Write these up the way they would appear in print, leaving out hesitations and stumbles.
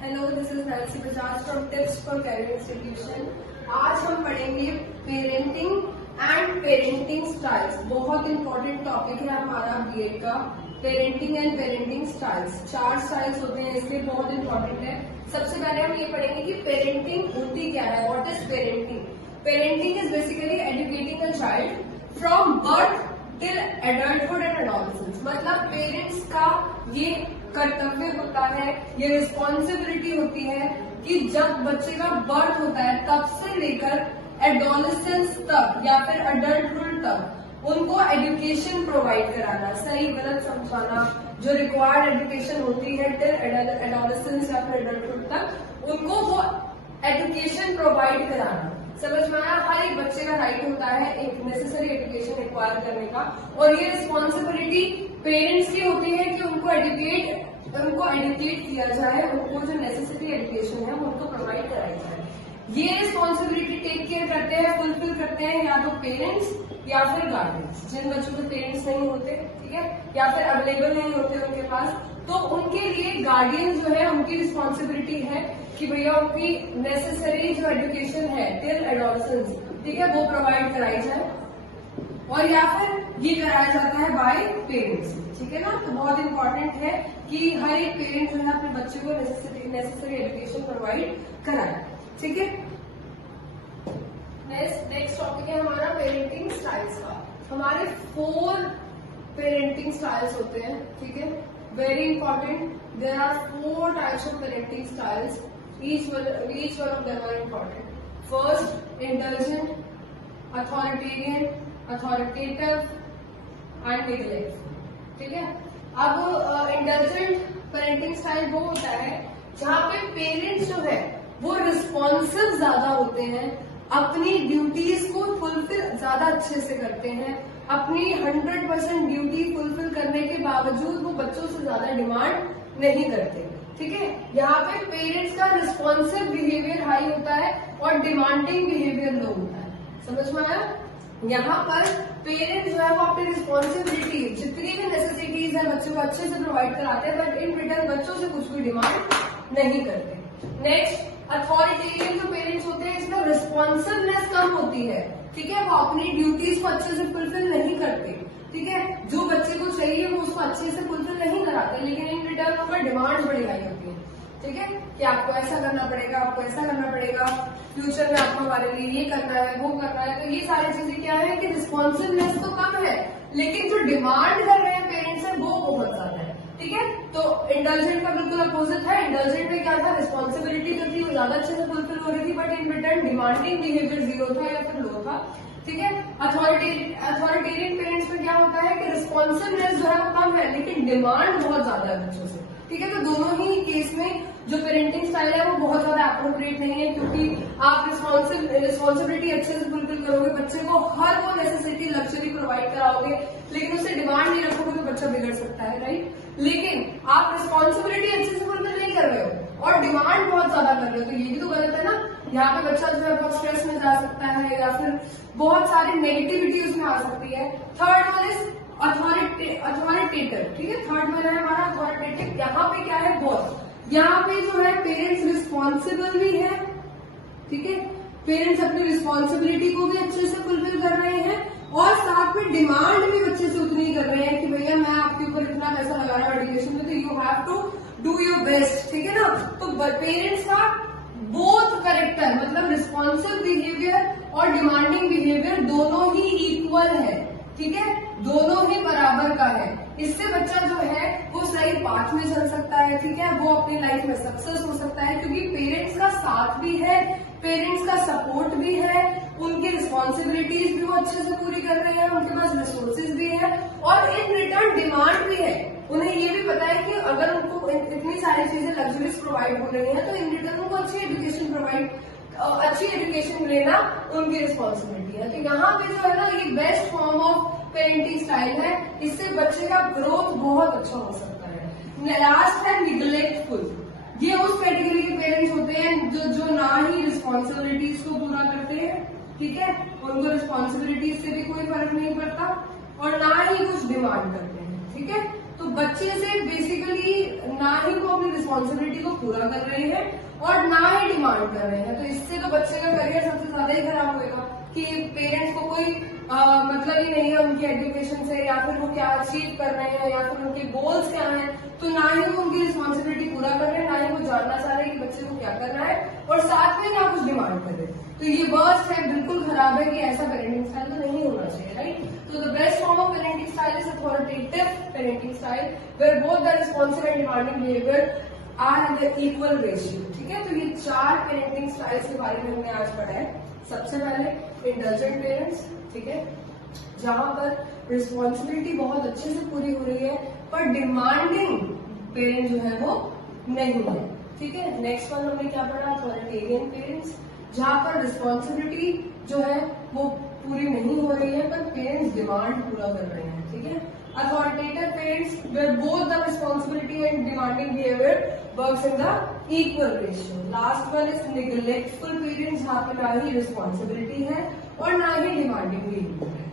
Hello, this is Nancy Bajaj from tips for career institution. आज हम पढ़ेंगे पेरेंटिंग एंड पेरेंटिंग स्टाइल्स। बहुत important topic है हमारा बीएड का। Parenting and parenting styles, 4 styles होते हैं, इसलिए बहुत इंपॉर्टेंट है। सबसे पहले हम ये पढ़ेंगे कि पेरेंटिंग होती क्या है, what is parenting. Parenting is basically educating a child from birth till adulthood and adolescence. मतलब पेरेंट्स का ये कर्तव्य होता है, ये रिस्पॉन्सिबिलिटी होती है कि जब बच्चे का बर्थ होता है तब से लेकर एडोलेसेंस तक या फिर अडल्टहुड तक उनको एजुकेशन प्रोवाइड कराना, सही गलत समझाना, जो रिक्वायर्ड एजुकेशन होती है टिल एडोलेसेंस या फिर एडल्टहुड तक उनको वो एजुकेशन प्रोवाइड कराना। समझ में आया? हर एक बच्चे का राइट होता है एक नेसेसरी एजुकेशन एक्वायर करने का, और ये रिस्पॉन्सिबिलिटी पेरेंट्स की होती है कि उनको एजुकेट किया जाए, उनको जो नेसेसरी एजुकेशन है उनको प्रोवाइड कराई जाए। ये रिस्पॉन्सिबिलिटी टेक केयर करते हैं, फुलफिल करते हैं या तो पेरेंट्स या फिर गार्डियंस। जिन बच्चों के पेरेंट्स नहीं होते, ठीक है, या फिर अवेलेबल नहीं होते उनके पास, तो उनके लिए गार्डियंस जो है उनकी रिस्पॉन्सिबिलिटी है कि भैया उनकी नेसेसरी जो एजुकेशन है टिल एडोलेसेंस, ठीक है, वो प्रोवाइड कराई जाए, और या फिर ये कराया जाता है बाय पेरेंट्स। ठीक है ना? तो बहुत इंपॉर्टेंट है कि हर एक पेरेंट जो है अपने बच्चे को नेसेसरी एजुकेशन प्रोवाइड कराए। ठीक है, नेक्स्ट टॉपिक है हमारा पेरेंटिंग स्टाइल्स का। हमारे 4 पेरेंटिंग स्टाइल्स होते हैं, ठीक है, very important. There are 4 types of parenting styles, each one of them are important. First, indulgent, authoritarian, authoritative and neglectful. ठीक है? अब इंडल्जेंट पेरेंटिंग स्टाइल वो होता है जहाँ पे पेरेंट्स जो है वो रिस्पॉन्सिव ज्यादा होते हैं, अपनी ड्यूटीज को फुलफिल ज्यादा अच्छे से करते हैं, अपनी 100% ड्यूटी फुलफिल करने के बावजूद वो बच्चों से ज्यादा डिमांड नहीं करते। ठीक है, यहाँ पे पेरेंट्स का रिस्पॉन्सिव बिहेवियर हाई होता है और डिमांडिंग बिहेवियर लो होता है। समझ में आया? यहाँ पर पेरेंट्स जो है वो अपनी रिस्पॉन्सिबिलिटी जितनी भी नेसेसिटीज है बच्चों को अच्छे से प्रोवाइड कराते हैं, बट इन रिटर्न बच्चों से कुछ भी डिमांड नहीं करते। नेक्स्ट, अथॉरिटेरियन जो पेरेंट्स होते हैं इसमें रिस्पॉन्सिवनेस कम होती है। ठीक है, वो अपनी ड्यूटीज को अच्छे से फुलफिल नहीं करते। ठीक है, जो बच्चे को चाहिए वो उसको अच्छे से फुलफिल नहीं कराते, लेकिन इन रिटर्न उनका डिमांड बड़ी हाई होती है। ठीक है, कि आपको ऐसा करना पड़ेगा, आपको ऐसा करना पड़ेगा, फ्यूचर में आपको हमारे लिए ये करना है, वो करना है। तो ये सारी चीजें क्या है कि रिस्पॉन्सिवनेस तो कम है, लेकिन जो डिमांड कर रहे हैं पेरेंट्स है वो बहुत ज्यादा है। ठीक है, तो इंडल्जेंट का बिल्कुल अपोजिट है। इंडल्जेंट में क्या था, रिस्पॉन्सिबिलिटी जो थी वो ज्यादा अच्छे से फुलफिल हो रही थी, but in return demanding behaviour 0 था या फिर लो था। ठीक है, अथॉरिटेरियन पेरेंट्स में क्या होता है कि रिस्पॉन्सिवनेस जो है वो कम है, लेकिन डिमांड बहुत ज्यादा है बच्चों से। ठीक है, तो दोनों ही केस में जो पेरेंटिंग स्टाइल है वो बहुत ज्यादा अप्रोप्रिएट नहीं है, क्योंकि आप रिस्पॉन्सिबिलिटी अच्छे से फुलफिल करोगे, बच्चे को हर वो नेसेसिटी लग्जरी प्रोवाइड कराओगे, लेकिन उसे डिमांड नहीं रखोगे तो बच्चा बिगड़ सकता है, राइट। लेकिन आप रिस्पॉन्सिबिलिटी अच्छे से फुलफिल नहीं कर रहे हो और डिमांड बहुत ज्यादा कर रहे हो, तो ये भी तो गलत है ना। यहाँ पे बच्चा जो है बहुत स्ट्रेस में जा सकता है या फिर बहुत सारी नेगेटिविटी उसमें आ सकती है। Third one is authoritative. ठीक है, थर्ड वन है हमारा अथॉरिटेटिव। यहाँ पे क्या है, बॉस। यहाँ पे जो है पेरेंट्स रिस्पॉन्सिबल भी है, ठीक है, पेरेंट्स अपनी रिस्पॉन्सिबिलिटी को भी अच्छे से फुलफिल कर रहे हैं और साथ में डिमांड भी अच्छे से उतनी कर रहे हैं कि भैया मैं आपके ऊपर इतना पैसा लगा रहा हूँ एजुकेशन में, तो you have to do your best. ठीक है ना, तो पेरेंट्स का बोथ करेक्टर मतलब रिस्पॉन्सिव बिहेवियर और डिमांडिंग बिहेवियर दोनों ही इक्वल है। ठीक है, दोनों ही बराबर का है। इससे बच्चा जो है वो सही पाथ में चल सकता है। ठीक है, वो अपनी लाइफ में सक्सेस हो सकता है, क्योंकि पेरेंट्स का साथ भी है, पेरेंट्स का सपोर्ट भी है, उनकी रिस्पॉन्सिबिलिटीज भी वो अच्छे से पूरी कर रहे हैं, उनके पास रिसोर्सेज भी है और इन रिटर्न डिमांड भी है। उन्हें ये भी पता है कि अगर उनको इतनी सारी चीजें लग्जरीज प्रोवाइड हो रही है तो इन रिटर्न उनको अच्छी एजुकेशन लेना उनकी रिस्पॉन्सिबिलिटी है। तो यहाँ पे जो है ना ये best form of parenting style है, इससे बच्चे का ग्रोथ बहुत अच्छा हो सकता है। लास्ट है निग्लेक्टफुल। ये उस कैटेगरी के पेरेंट्स होते हैं जो ना ही रिस्पॉन्सिबिलिटीज को पूरा करते हैं, ठीक है, उनको रिस्पॉन्सिबिलिटीज से भी कोई फर्क नहीं पड़ता और ना ही कुछ डिमांड करते हैं। ठीक है, तो बच्चे से बेसिकली ना ही वो अपनी रिस्पॉन्सिबिलिटी को पूरा कर रहे हैं और ना ही डिमांड कर रहे हैं, तो इससे तो बच्चे का करियर सबसे ज्यादा ही खराब होगा कि पेरेंट्स को कोई मतलब ही नहीं है उनकी एजुकेशन से, या फिर वो क्या अचीव कर रहे हैं, या फिर उनके गोल्स क्या हैं, तो ना ही वो उनकी रिस्पॉन्सिबिलिटी पूरा कर रहे हैं, ना ही वो जानना चाह रहे हैं कि बच्चे को क्या करना है, और साथ में ना कुछ डिमांड कर रहे हैं। तो ये वर्स्ट है, बिल्कुल खराब है कि ऐसा पेरेंटिंग स्टाइल तो नहीं होना चाहिए, राइट। तो the best form of parenting style is authoritative parenting style where both the responsive and demanding behaviour are in the equal ratio, ठीक है। तो ये 4 पेरेंटिंग स्टाइल्स के बारे में हमने आज पढ़ा है। सबसे पहले इंडल्जेंट पेरेंट्स, ठीक है, जहां पर रिस्पॉन्सिबिलिटी बहुत अच्छे से पूरी हो रही है पर डिमांडिंग पेरेंट जो है वो नहीं है, ठीक है। नेक्स्ट वन हमने क्या पढ़ा, अथॉरिटेरियन पेरेंट्स, जहां पर रिस्पॉन्सिबिलिटी जो है वो पूरी नहीं हो रही है पर पेरेंट्स डिमांड पूरा कर रहे हैं, ठीक है। Authoritative parents where both the responsibility and demanding behavior works in the equal ratio. Last one is neglectful parents, जहाँ पे ना ही responsibility है और ना ही demanding behavior है,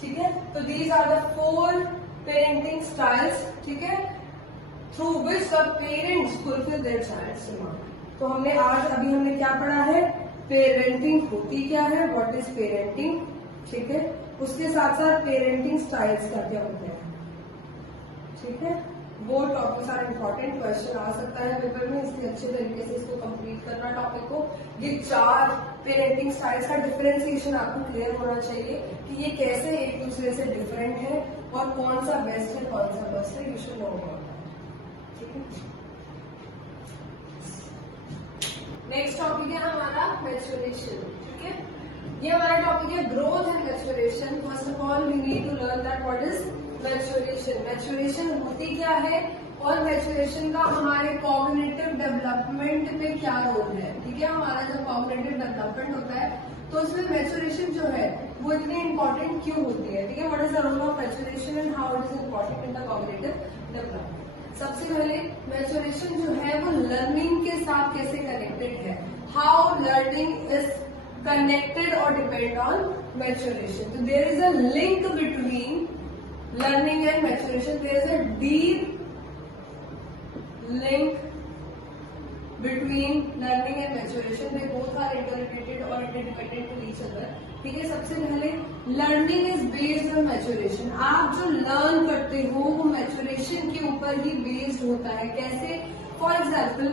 ठीक है। तो these are the 4 parenting styles, ठीक है, through which the parents fulfill their child's demand. तो हमने अभी क्या पढ़ा है, पेरेंटिंग होती क्या है, व्हाट इज पेरेंटिंग, ठीक है। उसके साथ साथ पेरेंटिंग स्टाइल्स क्या क्या होते हैं, ठीक है। वो टॉपिक्स आर इम्पोर्टेंट, क्वेश्चन आ सकता है पेपर में, इसलिए अच्छे तरीके से इसको कंप्लीट करना टॉपिक को। ये 4 पेरेंटिंग स्टाइल्स का डिफरेंशिएशन आपको क्लियर होना चाहिए कि ये कैसे एक दूसरे से डिफरेंट है और कौन सा बेस्ट है कौन सा बेस्ट है, you should know about that, ठीक है। नेक्स्ट टॉपिक है हमारा मैच्योरेशन, ठीक है। ये हमारा टॉपिक है growth and maturation. First of all we need to learn that what is maturation, maturation होती क्या है और मैच्योरेशन का हमारे कॉग्निटिव डेवलपमेंट में क्या रोल है, ठीक है। हमारा जो कॉग्निटिव डेवलपमेंट होता है तो उसमें मैच्योरेशन जो है वो इतनी इंपॉर्टेंट क्यों होती है, ठीक है। What is the role of maturation and how it is important in the cognitive development. सबसे पहले मैच्योरेशन जो है वो लर्निंग के साथ कैसे कनेक्टेड है, how learning is connected or depend on maturation. So there is a link between learning and maturation. There is a deep link between learning and maturation. They both are interrelated or interdependent to each other. ठीक है। सबसे पहले learning is based on maturation. आप जो learn करते हो वो maturation के ऊपर ही बेस्ड होता है। कैसे, फॉर एग्जाम्पल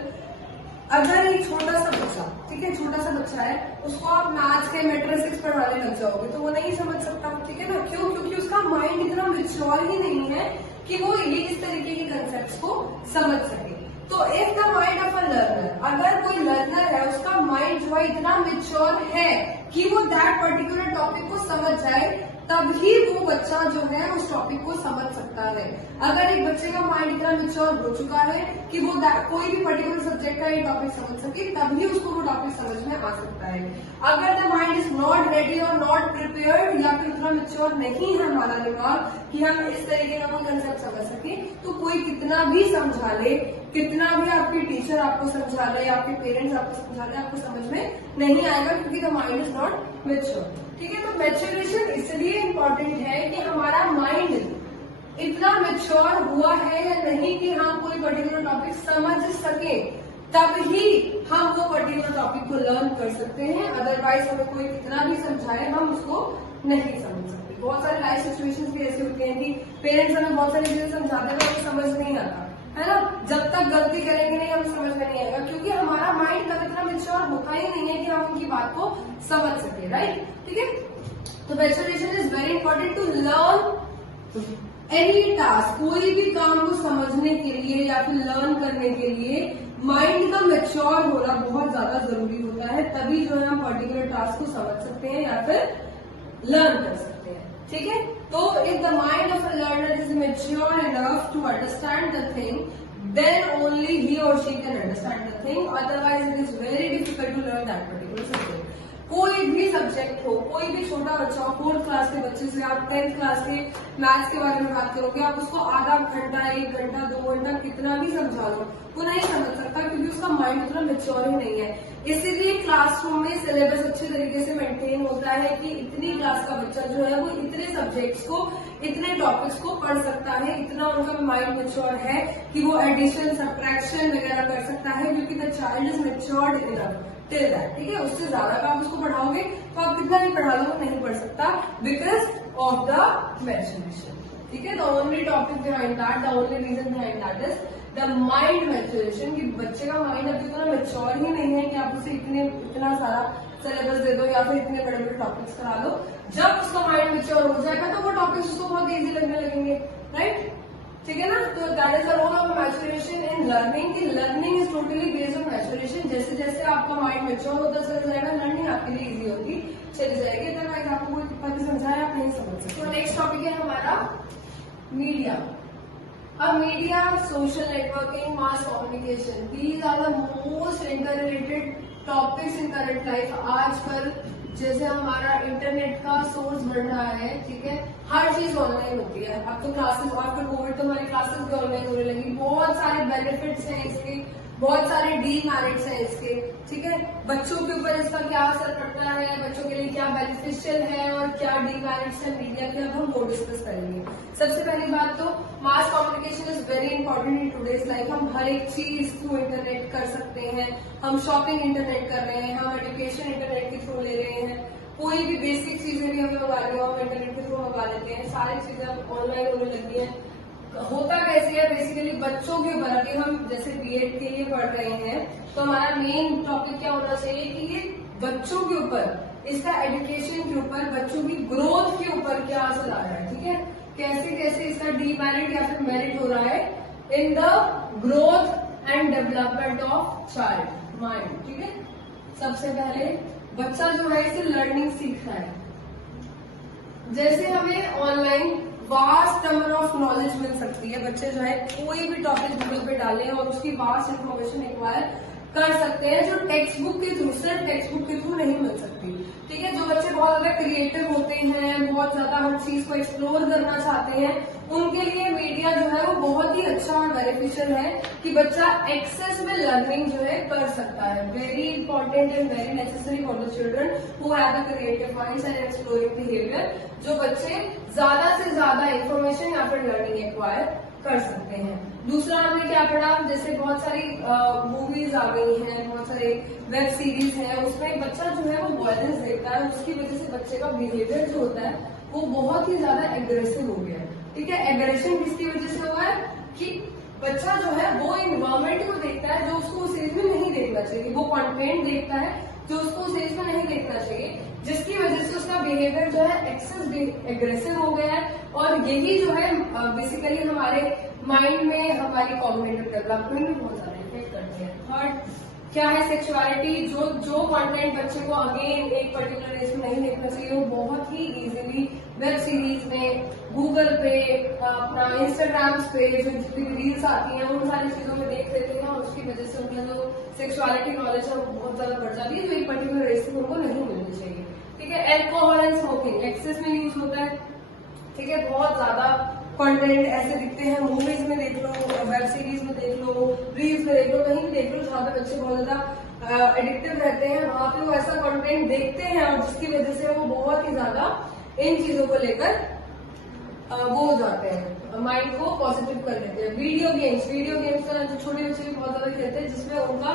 अगर एक छोटा सा बच्चा, ठीक है, छोटा सा बच्चा है, उसको आप मैथ्स के मैट्रिसेस पढ़ाने लग जाओगे तो वो नहीं समझ सकता, ठीक है ना। क्यों? क्योंकि उसका माइंड इतना मैच्योर ही नहीं है कि वो ये इस तरीके के कंसेप्ट को समझ सके। तो if the mind of a learner, अगर कोई लर्नर है उसका माइंड जो है इतना मैच्योर है कि वो दैट पर्टिकुलर टॉपिक को समझ जाए, तभी वो बच्चा जो है उस टॉपिक को समझ सकता है। अगर एक बच्चे का माइंड इतना मैच्योर हो चुका है कि वो कोई भी पर्टिकुलर सब्जेक्ट का ये टॉपिक समझ सके, तभी उसको वो टॉपिक समझ में आ सकता है। अगर the mind is not ready और नॉट प्रिपेयर्ड, या फिर उतना मैच्योर नहीं है हमारा दिमाग कि हम इस तरीके का कोई कंसेप्ट समझ सके, तो कोई कितना भी समझा ले, कितना भी आपकी टीचर आपको समझा ले, आपके पेरेंट्स आपको समझा ले, आपको समझ में नहीं आएगा, क्योंकि the mind is not mature, ठीक है। तो मैच्योरेशन इसलिए इम्पोर्टेंट है कि हमारा माइंड इतना मैच्योर हुआ है या नहीं कि हम कोई पर्टिकुलर टॉपिक समझ सके, तभी हम वो पर्टिकुलर टॉपिक को लर्न कर सकते हैं। अदरवाइज हमें कोई कितना भी समझाए, हम उसको नहीं समझ सकते। बहुत सारे लाइफ सिचुएशंस भी ऐसे होते हैं कि पेरेंट्स हमें बहुत सारी चीजें समझाते हैं तो समझ नहीं आता, है ना। जब तक गलती करेंगे नहीं हमें समझ में नहीं आएगा, क्योंकि हमारा माइंड कभी इतना मैच्योर होता ही नहीं है कि हम उनकी बात को समझ सके, राइट, ठीक है। तो maturation is very important to learn any task. कोई भी काम को समझने के लिए या फिर लर्न करने के लिए माइंड का मैच्योर होना बहुत ज्यादा जरूरी होता है, तभी जो है हम पर्टिकुलर टास्क को समझ सकते हैं या फिर लर्न कर सकते हैं, ठीक है। तो if the mind of a learner is mature enough to understand the thing, then only he or she can understand the thing, otherwise it is very difficult to learn that particular subject. कोई भी subject हो, कोई भी छोटा बच्चा हो, 4th class के बच्चे से आप 10th क्लास के मैथ्स के बारे में बात करोगे, आप उसको आधा घंटा, 1 घंटा, 2 घंटा कितना भी समझा लो, वो नहीं समझ सकता, क्योंकि उसका माइंड उतना मेच्योर ही नहीं है। इसीलिए क्लासरूम में सिलेबस अच्छे तरीके से मेंटेन होता है कि इतनी क्लास का बच्चा जो है वो इतने सब्जेक्ट्स को, इतने टॉपिक्स को पढ़ सकता है, इतना उनका माइंड मेच्योर है कि वो एडिशन, सब्ट्रैक्शन वगैरह कर सकता है, क्योंकि the child is matured enough till that. ठीक है, उससे ज्यादा का आप उसको पढ़ाओगे तो आप कितना भी पढ़ा लो वो नहीं पढ़ सकता, बिकॉज ऑफ द मैच्योरेशन। ठीक है, the only topic behind that, the only reason behind that is the mind maturation, कि बच्चे का माइंड अभी उतना मेच्योर ही नहीं है कि आप उसे इतना सारा सिलेबस दे दो या फिर इतने बड़े बड़े टॉपिक्स करा दो। जब उसका माइंड मेच्योर हो जाएगा तो वो टॉपिक्स उसको बहुत इजी लगने लगेंगे, राइट? ठीक है ना? तो that is the role of maturation in learning, कि learning is totally based on maturation. जैसे जैसे आपका माइंड मेच्योर होता चला जाएगा, लर्निंग आपके लिए इजी होती चली जाएगी। अदरवाइज आपको कोई पता समझाया आप नहीं समझ सकते। तो नेक्स्ट टॉपिक है हमारा मीडिया। अब media, social networking, mass communication, these are the most interrelated topics in current life. आजकल जैसे हमारा इंटरनेट का सोर्स बढ़ रहा है, ठीक है, हर चीज ऑनलाइन होती है। अब तो क्लासेस, आफ्टर कोविड तो हमारी क्लासेस भी ऑनलाइन होने लगी। बहुत सारे बेनिफिट्स हैं इसके, बहुत सारे डीमेरिट्स हैं इसके। ठीक है, बच्चों के ऊपर इसका क्या असर पड़ता है, बच्चों के लिए क्या बेनिफिशियल है और क्या डीमेरिट्स है मीडिया के, अब हम वो डिस्कस करेंगे। सबसे पहली बात तो mass communication is very important in today's life. हम हर एक चीज थ्रू इंटरनेट कर सकते हैं, हम शॉपिंग इंटरनेट कर रहे हैं, हम एजुकेशन इंटरनेट के थ्रू ले रहे हैं, कोई भी बेसिक चीजें भी हमें मंगानी हो हम इंटरनेट के थ्रू मंगा लेते हैं। सारी चीजें अब ऑनलाइन होने लगी हैं। होता कैसे है बेसिकली बच्चों के ऊपर, अभी हम जैसे बीएड के लिए पढ़ रहे हैं तो हमारा मेन टॉपिक क्या होना चाहिए कि ये बच्चों के ऊपर, इसका एजुकेशन के ऊपर, बच्चों की ग्रोथ के ऊपर क्या असर आ रहा है। ठीक है, कैसे कैसे इसका डीमेरिट या फिर मेरिट हो रहा है in the growth and development of child mind. ठीक है, सबसे पहले बच्चा जो है इसे लर्निंग सीखना है। जैसे हमें online vast number of knowledge मिल सकती है, बच्चे जो है कोई भी टॉपिक गूगल पे डालें और उसकी वास्ट इन्फॉर्मेशन एक्वायर कर सकते हैं, जो टेक्स्ट बुक के थ्रू, सिर्फ टेक्स्ट बुक के थ्रू नहीं मिल सकती। ठीक है, जो बच्चे बहुत ज्यादा क्रिएटिव होते हैं, बहुत ज्यादा हर चीज को एक्सप्लोर करना चाहते हैं, उनके लिए मीडिया जो है वो बहुत ही अच्छा और बेनिफिशियल है कि बच्चा एक्सेस में लर्निंग जो है कर सकता है। Very important and very necessary for the children who have the creative minds and exploring behaviour, जो बच्चे ज्यादा से ज्यादा इंफॉर्मेशन या फिर लर्निंग एक्वायर कर सकते हैं। दूसरा हमने क्या पढ़ा, जैसे बहुत सारी मूवीज आ गई हैं, बहुत सारे वेब सीरीज हैं, उसमें बच्चा जो है वो वायलेंस देखता है, उसकी वजह से बच्चे का बिहेवियर जो होता है वो बहुत ही ज्यादा एग्रेसिव हो गया है। ठीक है, एग्रेशन किसकी वजह से हुआ है कि बच्चा जो है वो इन्वायरमेंट को देखता है जो उसको उस एज में नहीं देखना चाहिए, वो कंटेंट देखता है जो उसको उस एज में नहीं देखना चाहिए, जिसकी वजह से उसका बिहेवियर जो है एक्सेस एग्रेसिव हो गया है। और यही जो है बेसिकली हमारे माइंड में, हमारी कॉग्निटिव डेवलपमेंट में बहुत ज्यादा इफेक्ट करते हैं। थर्ड क्या है, सेक्सुअलिटी, जो कंटेंट बच्चे को अगेन एक पर्टिकुलर एज में नहीं देखना चाहिए, वो बहुत ही इजीली वेब सीरीज में, गूगल पे, अपना इंस्टाग्राम पे जो जितनी भी रील्स आती हैं उन सारी चीजों में देख लेते हैं और उसकी वजह से उनका जो सेक्सुअलिटी नॉलेज है वो बहुत ज्यादा बढ़ जाती है, जो एक पर्टिकुलर एज से उनको नहीं मिलनी चाहिए। ठीक है, एल्कोहल एंड स्मोकिंग एक्सेस में यूज होता है। ठीक है, बहुत ज्यादा कंटेंट ऐसे दिखते हैं, मूवीज में देख लो, वेब सीरीज में देख लो, रील्स में देख लो, कहीं भी देख लो, जहाँ पे बच्चे बहुत ज्यादा एडिक्टिव रहते हैं वहां पे वो ऐसा कंटेंट देखते हैं और जिसकी वजह से वो बहुत ही ज्यादा इन चीजों को लेकर वो हो जाते हैं, माइंड को पॉजिटिव कर देते हैं। वीडियो गेम्स तो छोटे बच्चे भी बहुत ज्यादा खेलते हैं, जिसमें उनका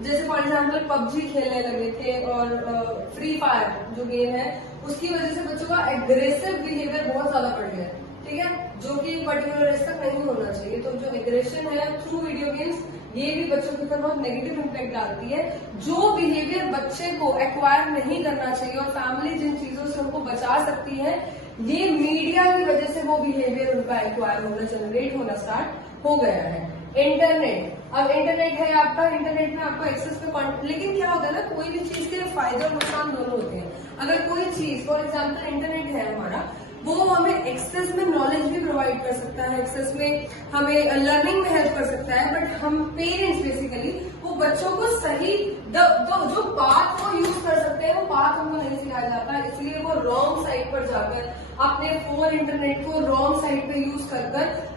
जैसे फॉर एग्जाम्पल पबजी खेलने लगे थे और फ्री फायर जो गेम है उसकी वजह से बच्चों का एग्रेसिव बिहेवियर बहुत ज्यादा बढ़ गया है। ठीक है, जो कि पर्टिकुलर एज तक नहीं होना चाहिए। तो जो एग्रेशन है थ्रू वीडियो गेम्स, ये भी बच्चों के ऊपर बहुत नेगेटिव इम्पैक्ट डालती है। जो बिहेवियर बच्चे को एक्वायर नहीं करना चाहिए और फैमिली जिन चीजों से उनको बचा सकती है, ये मीडिया की वजह से वो बिहेवियर उनका एक्वायर होना, जनरेट होना स्टार्ट हो गया है। इंटरनेट, अब इंटरनेट है आपका, इंटरनेट में आपको एक्सेस पे, लेकिन क्या होता है ना, कोई भी चीज के फायदे और नुकसान दोनों होते हैं। अगर कोई चीज फॉर एग्जाम्पल इंटरनेट है हमारा, वो हमें एक्सेस में नॉलेज भी प्रोवाइड कर सकता है, एक्सेस में हमें लर्निंग में हेल्प कर सकता है, बट हम पेरेंट्स बेसिकली वो वो बच्चों को सही जो पाथ वो यूज कर सकते हैं वो पाथ उनको नहीं सिखाया जाता, इसलिए वो रॉन्ग साइड पर जाकर अपने फोन इंटरनेट को रॉन्ग साइड पे यूज कर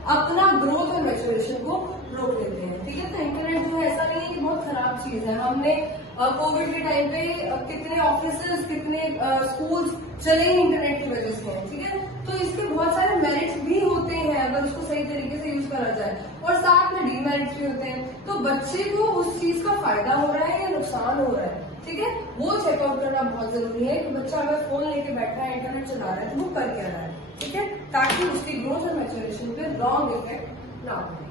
अपना ग्रोथ और मैच्योरेशन को रोक लेते हैं। ठीक है, तो इंटरनेट जो है ऐसा नहीं है कि बहुत खराब चीज है। हमने कोविड के टाइम पे कितने ऑफिसेज कितने स्कूल्स चले ही इंटरनेट की वजह से हैं। ठीक है, तो इसके बहुत सारे मेरिट्स भी होते हैं अगर उसको सही तरीके से यूज करा जाए, और साथ में डीमेरिट्स भी होते हैं। तो बच्चे को उस चीज का फायदा हो रहा है या नुकसान हो रहा है, ठीक है, वो चेकआउट करना बहुत जरूरी है कि बच्चा अगर फोन लेके बैठा है, इंटरनेट चला रहा है, तो वो कर क्या रहा है। ठीक है, ताकि उसकी ग्रोथ और मैच्योरेशन पे रॉन्ग इफेक्ट ना हो।